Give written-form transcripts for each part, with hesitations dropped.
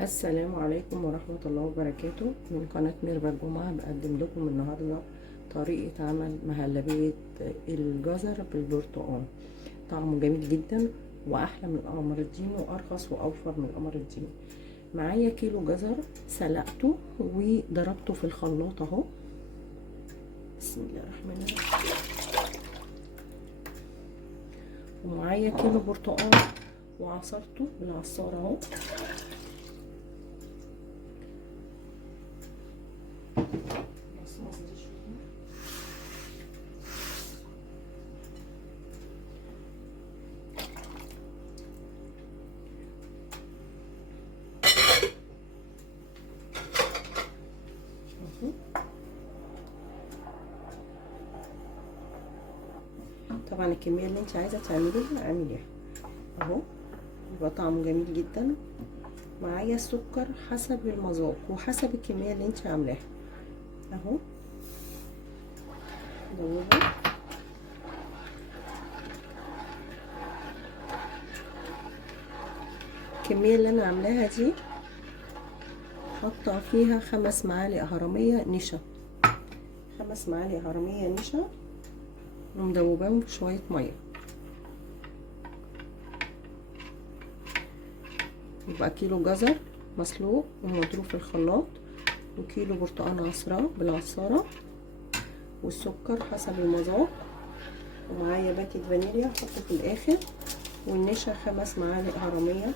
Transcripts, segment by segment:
السلام عليكم ورحمة الله وبركاته. من قناة ميرفت جمعة بقدم لكم النهاردة طريقة عمل مهلبية الجزر بالبرتقال. طعمه جميل جدا وأحلى من القمر الديني وأرخص وأوفر من القمر الديني. معايا كيلو جزر سلقته وضربته في الخلاط اهو. بسم الله الرحمن الرحيم. ومعايا كيلو برتقال وعصرته بالعصارة اهو. طبعا الكميه اللي انت عايزه تعمليها اعمليها اهو، يبقى طعمه جميل جدا. معايا السكر حسب المذاق وحسب الكميه اللي انت عاملاها اهو. دوبه الكميه اللي انا عاملاها دي حاطه فيها 5 معالق هرميه نشا، 5 معالق هرميه نشا ومدوباهم في شويه ميه. يبقى كيلو جزر مسلوق ومضروب في الخلاط، وكيلو برتقال عصراه بالعصاره، والسكر حسب المذاق، ومعايا باكيت فانيليا هحطه في الاخر، والنشا 5 معالق هرميه.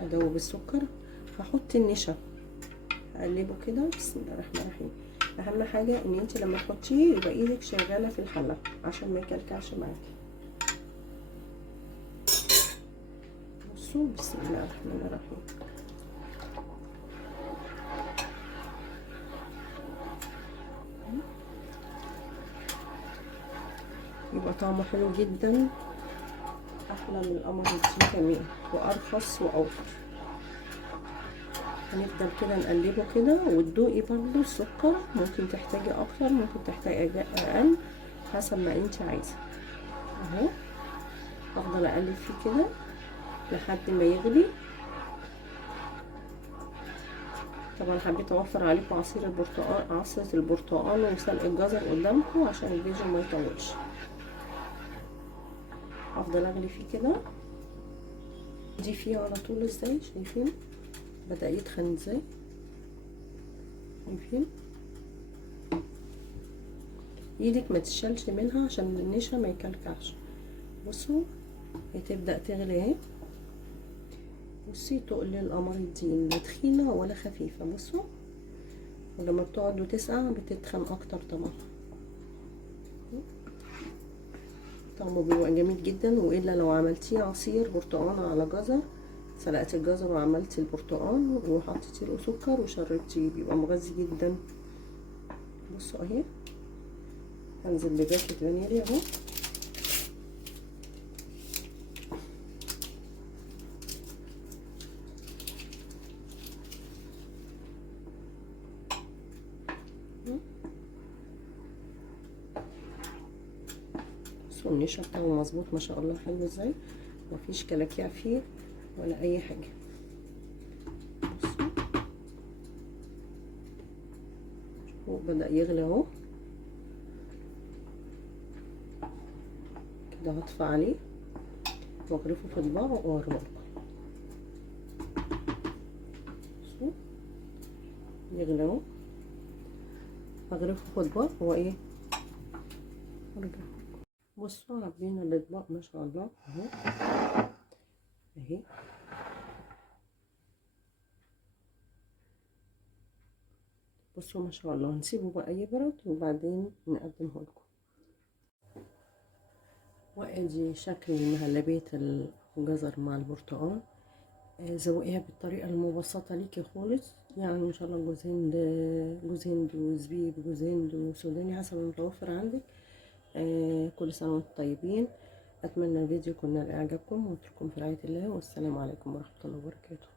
ادوب السكر، هحط النشا اقلبه كده. بسم الله الرحمن الرحيم. اهم حاجه ان انت لما تحطيه يبقى ايدك شغاله في الحله عشان ما يكلكعش معاكي. بصوا بسم الله الرحمن الرحيم. يبقى طعمه حلو جدا، احلى من القمر الدين كمان وارخص واوفر. هنفضل كده نقلبه كده، وتدوقي برضو السكر، ممكن تحتاجي اكتر ممكن تحتاجي اقل حسب ما انت عايزه اهو. افضل اقلب فيه كده لحد ما يغلي. طبعا حبيت اوفر عليكم عصير البرتقال، عصرة البرتقال وسلق الجزر قدامكم عشان الفيديو ما يطولش. افضل اغلي فيه كده، دي فيه على طول ازاي، شايفين بدأ يتخن ازاي، شايفين ايدك ما تشالش منها عشان النشا ما يكلكعش. بصوا هتبدأ تغلي اهي. بصي تقل القمر الدين، لا تخينه ولا خفيفه. بصوا ولما بتقعد تسقع بتتخن اكتر طبعا. طعمه بيبقى جميل جدا، والا لو عملتيه عصير برتقال على جزر، سلقت الجزر وعملتي البرتقال وحطيتي له سكر وشربتيه بيبقى مغذي جدا. بصوا اهي، هنزل بباكت فانيليا اهو. النشا بتاعه مظبوط ما شاء الله، حلو ازاي، مفيش كلاكيع فيه ولا اي حاجه. بصوا هو بدأ يغلي اهو كده. هطفي عليه واغرفه في اطباق واوريه لكم. بصوا يغلي اهو، اغرفه في اطباق وايه ارجع. بصوا عاملين الاطباق ما شاء الله اهو اهي. بصوا ما شاء الله، هنسيبه بقى يبرد وبعدين نقدمه لكم. وادي شكل مهلبية الجزر مع البرتقال. زوقيها بالطريقة المبسطة ليكي خالص، يعني ان شاء الله جوز هند، جوز هند وزبيب، جوز هند وسوداني حسب المتوفر عندك. كل سنة وانتم طيبين. اتمنى الفيديو يكون نال اعجابكم واترككم في رعاية الله، والسلام عليكم ورحمة الله وبركاته.